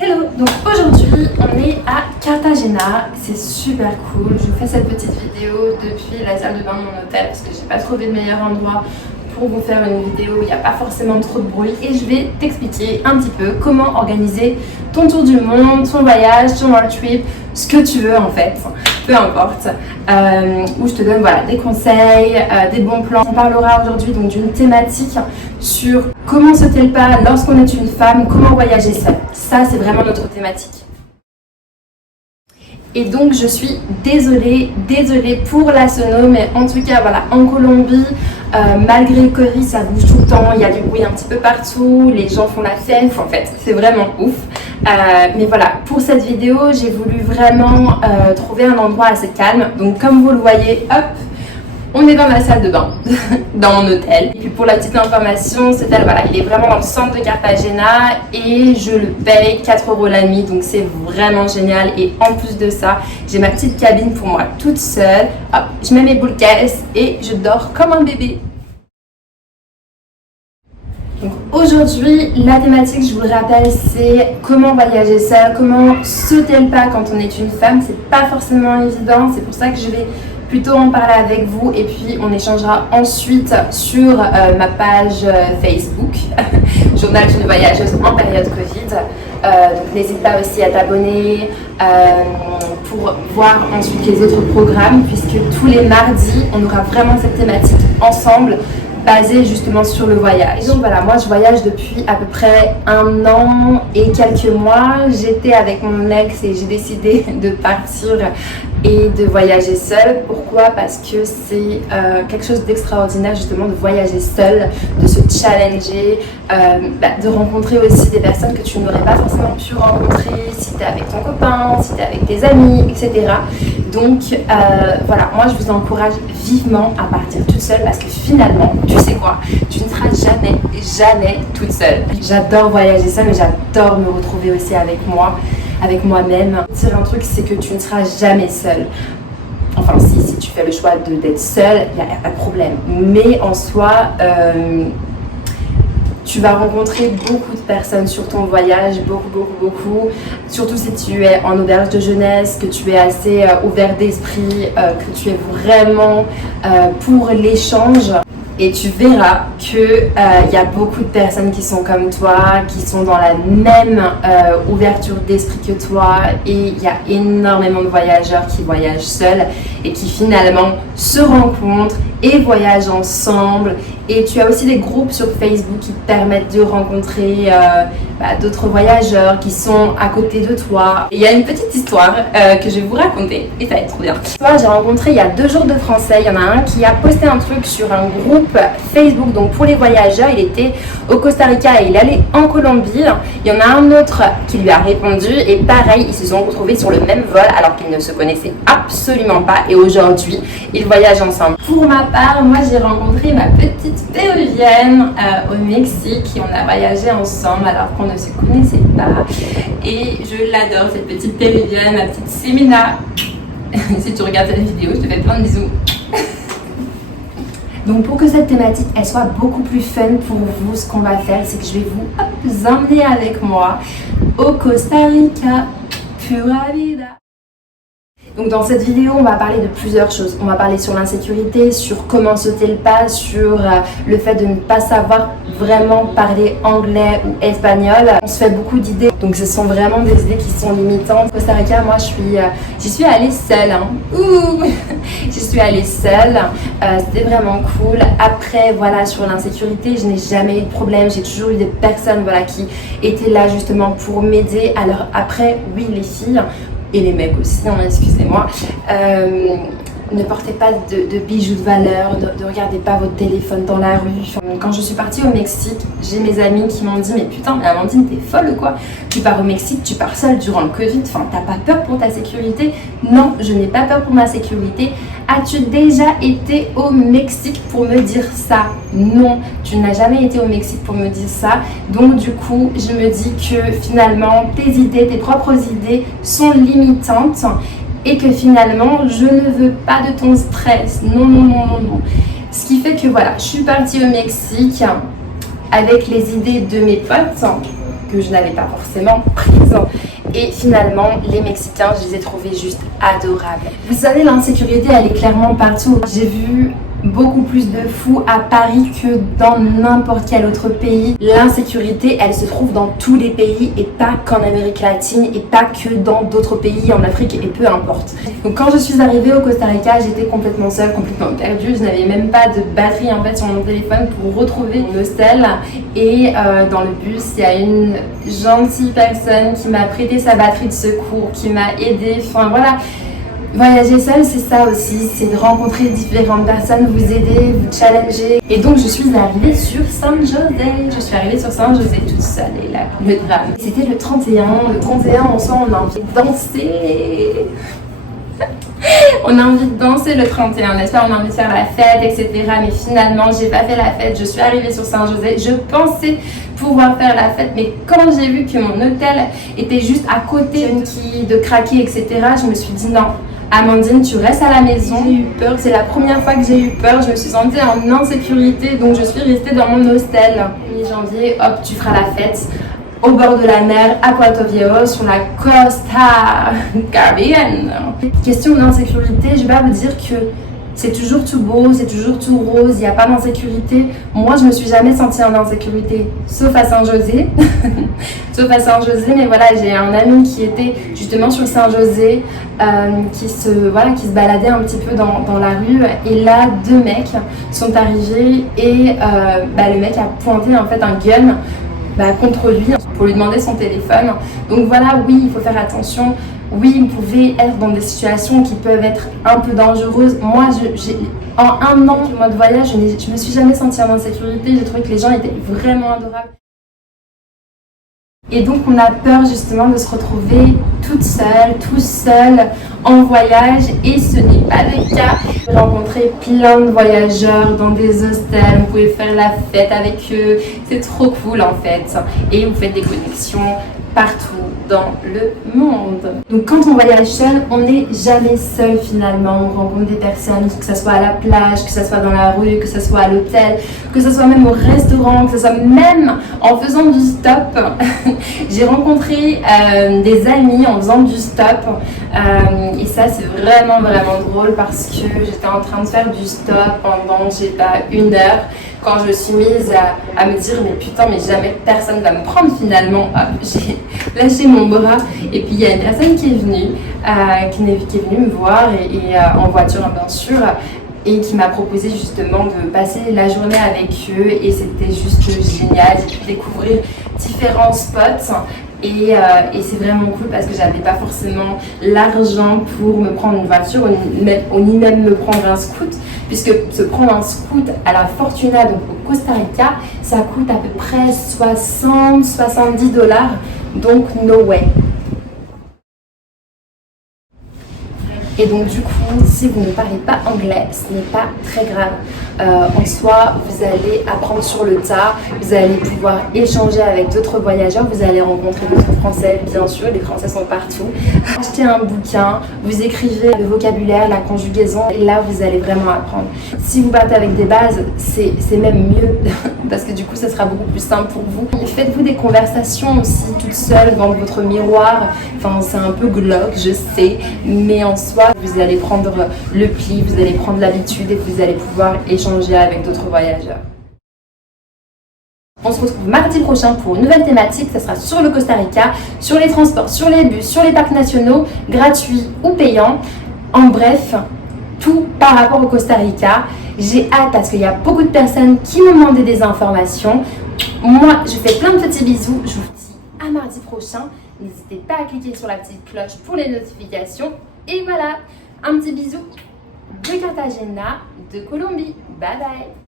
Hello, donc aujourd'hui on est à Cartagena, c'est super cool. Je vous fais cette petite vidéo depuis la salle de bain de mon hôtel parce que j'ai pas trouvé de meilleur endroit pour vous faire une vidéo où il n'y a pas forcément trop de bruit et je vais t'expliquer un petit peu comment organiser ton tour du monde, ton voyage, ton road trip, ce que tu veux en fait, peu importe, où je te donne voilà, des conseils, des bons plans. On parlera aujourd'hui donc d'une thématique sur comment sauter le pas lorsqu'on est une femme, comment voyager seule. Ça c'est vraiment notre thématique. Et donc je suis désolée pour la sono, mais en tout cas voilà, en Colombie, malgré le Covid, ça bouge tout le temps, il y a du bruit un petit peu partout, les gens font la fête, en fait c'est vraiment ouf. Mais voilà, pour cette vidéo, j'ai voulu vraiment trouver un endroit assez calme. Donc comme vous le voyez, hop, on est dans la salle de bain, dans mon hôtel. Et puis pour la petite information, cet hôtel, voilà, il est vraiment dans le centre de Cartagena et je le paye 4 € la nuit, donc c'est vraiment génial. Et en plus de ça, j'ai ma petite cabine pour moi toute seule. Hop, je mets mes boules caisses et je dors comme un bébé. Donc aujourd'hui, la thématique, je vous le rappelle, c'est comment voyager seule, comment sauter le pas quand on est une femme. C'est pas forcément évident, c'est pour ça que je vais plutôt en parler avec vous et puis on échangera ensuite sur ma page Facebook, Journal d'une voyageuse en période Covid. Donc n'hésite pas aussi à t'abonner pour voir ensuite les autres programmes, puisque tous les mardis, on aura vraiment cette thématique ensemble, basée justement sur le voyage. Et donc voilà, moi je voyage depuis à peu près 1 an et quelques mois. J'étais avec mon ex et j'ai décidé de partir et de voyager seule. Pourquoi? Parce que c'est quelque chose d'extraordinaire justement de voyager seule, de se challenger, de rencontrer aussi des personnes que tu n'aurais pas forcément pu rencontrer si tu es avec ton copain, si tu es avec tes amis, etc. Donc voilà, moi je vous encourage vivement à partir toute seule parce que finalement, tu sais quoi, tu ne seras jamais toute seule. J'adore voyager seule, mais j'adore me retrouver aussi avec moi-même. C'est un truc, c'est que tu ne seras jamais seule. Enfin, si tu fais le choix d'être seule, il n'y a pas de problème. Mais en soi, tu vas rencontrer beaucoup de personnes sur ton voyage, beaucoup. Surtout si tu es en auberge de jeunesse, que tu es assez ouvert d'esprit, que tu es vraiment pour l'échange. Et tu verras qu'il y a beaucoup de personnes qui sont comme toi, qui sont dans la même ouverture d'esprit que toi. Et il y a énormément de voyageurs qui voyagent seuls et qui finalement se rencontrent et voyagent ensemble. Et tu as aussi des groupes sur Facebook qui te permettent de rencontrer d'autres voyageurs qui sont à côté de toi. Et il y a une petite histoire que je vais vous raconter et ça va être trop bien. J'ai rencontré il y a 2 jours de français, il y en a un qui a posté un truc sur un groupe Facebook, donc pour les voyageurs, il était au Costa Rica et il allait en Colombie. Il y en a un autre qui lui a répondu et pareil, ils se sont retrouvés sur le même vol alors qu'ils ne se connaissaient absolument pas et aujourd'hui, ils voyagent ensemble. Pour ma part, moi j'ai rencontré ma petite péruvienne au Mexique et on a voyagé ensemble alors qu'on ne se connaissait pas et je l'adore cette petite péruvienne, ma petite Semina. Si tu regardes cette vidéo, je te fais plein de bisous. Donc pour que cette thématique elle soit beaucoup plus fun pour vous, ce qu'on va faire, c'est que je vais vous emmener avec moi au Costa Rica, pura vida. Donc dans cette vidéo, on va parler de plusieurs choses. On va parler sur l'insécurité, sur comment sauter le pas, sur le fait de ne pas savoir vraiment parler anglais ou espagnol. On se fait beaucoup d'idées, donc ce sont vraiment des idées qui sont limitantes. Au Costa Rica, moi j'y suis allée seule. J'y suis allée seule, c'était vraiment cool. Après voilà, sur l'insécurité, je n'ai jamais eu de problème. J'ai toujours eu des personnes voilà, qui étaient là justement pour m'aider. Alors après, oui les filles, et les mecs aussi, excusez-moi, ne portez pas de bijoux de valeur, ne regardez pas votre téléphone dans la rue. Quand je suis partie au Mexique, j'ai mes amis qui m'ont dit « Mais putain, mais Amandine, t'es folle ou quoi? Tu pars au Mexique, tu pars seule durant le Covid, enfin, t'as pas peur pour ta sécurité ?» Non, je n'ai pas peur pour ma sécurité. As-tu déjà été au Mexique pour me dire ça? Non, tu n'as jamais été au Mexique pour me dire ça. Donc du coup, je me dis que finalement, tes idées, tes propres idées sont limitantes et que finalement, je ne veux pas de ton stress. Non. Ce qui fait que voilà, je suis partie au Mexique avec les idées de mes potes que je n'avais pas forcément prises. Et finalement, les Mexicains, je les ai trouvés juste adorables. Vous savez, l'insécurité, elle est clairement partout. J'ai vu beaucoup plus de fous à Paris que dans n'importe quel autre pays. L'insécurité, elle se trouve dans tous les pays et pas qu'en Amérique latine et pas que dans d'autres pays en Afrique et peu importe. Donc quand je suis arrivée au Costa Rica, j'étais complètement seule, complètement perdue. Je n'avais même pas de batterie en fait sur mon téléphone pour retrouver mon hostel. Et dans le bus, il y a une gentille personne qui m'a prêté sa batterie de secours, qui m'a aidée. Enfin voilà. Voyager seul, c'est ça aussi, c'est de rencontrer différentes personnes, vous aider, vous challenger. Et donc je suis arrivée sur San José. Je suis arrivée sur San José toute seule et là, le drame. C'était le 31. Le 31, en soi, on a envie de danser. On a envie de danser le 31, n'est-ce pas? On a envie de faire la fête, etc. Mais finalement, j'ai pas fait la fête. Je suis arrivée sur San José. Je pensais pouvoir faire la fête, mais quand j'ai vu que mon hôtel était juste à côté de craquer, etc., je me suis dit non. Amandine, tu restes à la maison. J'ai eu peur, c'est la première fois que j'ai eu peur. Je me suis sentie en insécurité, donc je suis restée dans mon hostel. Le 1er janvier, hop, tu feras la fête au bord de la mer, à Puerto Viejo, sur la Costa Caribbean. Question d'insécurité, je vais pas vous dire que c'est toujours tout beau, c'est toujours tout rose, il n'y a pas d'insécurité. Moi, je me suis jamais sentie en insécurité, sauf à Saint-José. Sauf à Saint-José, mais voilà, j'ai un ami qui était justement sur Saint-José, qui se baladait un petit peu dans la rue. Et là, 2 mecs sont arrivés et le mec a pointé en fait un gun contre lui pour lui demander son téléphone. Donc voilà, oui, il faut faire attention. Oui, vous pouvez être dans des situations qui peuvent être un peu dangereuses. Moi, en 1 an de mode voyage, je me suis jamais sentie en insécurité. J'ai trouvé que les gens étaient vraiment adorables. Et donc, on a peur justement de se retrouver toute seule, tout seul en voyage. Et ce n'est pas le cas. Vous rencontrez plein de voyageurs dans des hostels. Vous pouvez faire la fête avec eux. C'est trop cool en fait. Et vous faites des connexions partout dans le monde. Donc quand on voyage seul, on n'est jamais seul finalement. On rencontre des personnes, que ce soit à la plage, que ce soit dans la rue, que ce soit à l'hôtel, que ce soit même au restaurant, que ce soit même en faisant du stop. J'ai rencontré des amis en faisant du stop et ça c'est vraiment drôle parce que j'étais en train de faire du stop pendant, je sais pas, 1 heure. Quand je me suis mise à me dire mais putain mais jamais personne va me prendre finalement, j'ai lâché mon bras et puis il y a une personne qui est venue me voir et en voiture bien sûr et qui m'a proposé justement de passer la journée avec eux et c'était juste génial. J'ai pu découvrir différents spots. Et c'est vraiment cool parce que j'avais pas forcément l'argent pour me prendre une voiture ni même me prendre un scoot, puisque se prendre un scoot à la Fortuna, donc au Costa Rica, ça coûte à peu près 60-70 $, donc no way. Et donc du coup, si vous ne parlez pas anglais, ce n'est pas très grave. En soi, vous allez apprendre sur le tas, vous allez pouvoir échanger avec d'autres voyageurs, vous allez rencontrer d'autres Français, bien sûr, les Français sont partout. Achetez un bouquin, vous écrivez le vocabulaire, la conjugaison, et là vous allez vraiment apprendre. Si vous partez avec des bases, c'est même mieux, parce que du coup, ça sera beaucoup plus simple pour vous. Faites-vous des conversations aussi toute seule dans votre miroir. Enfin, c'est un peu glauque, je sais, mais en soi, vous allez prendre le pli, vous allez prendre l'habitude et vous allez pouvoir échanger avec d'autres voyageurs. On se retrouve mardi prochain pour une nouvelle thématique, ça sera sur le Costa Rica, sur les transports, sur les bus, sur les parcs nationaux, gratuits ou payants. En bref, tout par rapport au Costa Rica. J'ai hâte parce qu'il y a beaucoup de personnes qui me demandaient des informations. Moi, je fais plein de petits bisous. Je vous dis à mardi prochain. N'hésitez pas à cliquer sur la petite cloche pour les notifications. Et voilà, un petit bisou de Cartagena, de Colombie. Bye bye!